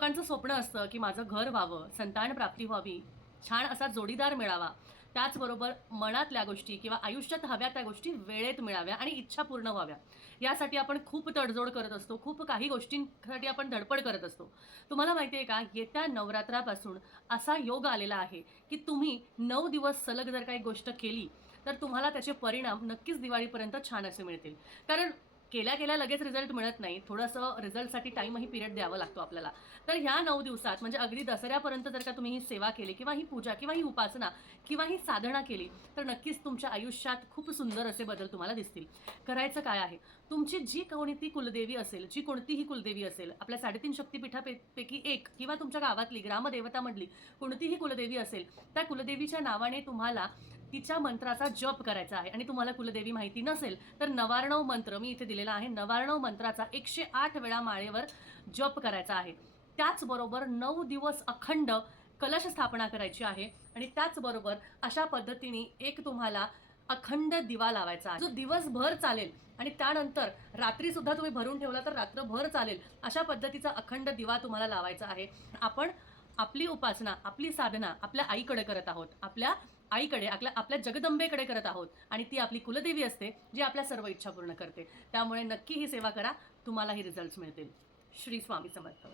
लोकांचं स्वप्न असतं की माझं घर व्हावं संतान प्राप्ती व्हावी छान असा जोडीदार मिळावा. त्याचबरोबर मनातल्या गोष्टी किंवा आयुष्यात हव्या त्या गोष्टी वेळेत मिळाव्या आणि इच्छा पूर्ण व्हाव्या. यासाठी आपण खूप तडजोड करत असतो खूप काही गोष्टींसाठी आपण धडपड करत असतो. तुम्हाला माहिती आहे का येत्या नवरात्रापासून असा योग आलेला आहे की तुम्ही नऊ दिवस सलग जर काही गोष्ट केली तर तुम्हाला त्याचे परिणाम नक्कीच दिवाळीपर्यंत छान असे मिळतील. कारण केल्या केल्या लगेच रिझल्ट मिळत नाही. थोडंसं रिझल्टसाठी टाईमही पिरियड द्यावा लागतो आपल्याला. तर ह्या नऊ दिवसात म्हणजे अगदी दसऱ्यापर्यंत जर का तुम्ही ही सेवा केली किंवा ही पूजा किंवा ही उपासना किंवा ही साधना केली तर नक्कीच तुमच्या आयुष्यात खूप सुंदर असे बदल तुम्हाला दिसतील. करायचं काय आहे? तुमची जी कोणती कुलदेवी असेल जी कोणतीही कुलदेवी असेल आपल्या साडेतीन शक्तीपीठापैकी एक किंवा तुमच्या गावातली ग्रामदेवता म्हटली कोणतीही कुलदेवी असेल त्या कुलदेवीच्या नावाने तुम्हाला तिच्या मंत्राचा जप करायचा आहे. आणि तुम्हाला कुलदेवी माहिती नसेल तर नवारणव मंत्र मी इथे दिलेला आहे नवारणव मंत्राचा एकशे आठ वेळा माळेवर जप करायचा आहे. त्याचबरोबर नऊ दिवस अखंड कलश स्थापना करायची आहे. आणि त्याचबरोबर अशा पद्धतीने एक तुम्हाला अखंड दिवा लावायचा आहे. जो दिवसभर चालेल आणि त्यानंतर रात्री सुद्धा तुम्ही भरून ठेवला तर रात्रभर चालेल अशा पद्धतीचा अखंड दिवा तुम्हाला लावायचा आहे. आपण आपली उपासना आपली साधना आपल्या आईकडे करत आहोत. आपल्या आईकडे आपल्या आपल्या जगदंबेकडे करत आहोत. आणि ती आपली कुलदेवी असते जी आपल्या सर्व इच्छा पूर्ण करते. त्यामुळे नक्की ही सेवा करा तुम्हालाही रिझल्ट्स मिळतील. श्री स्वामी समर्थ.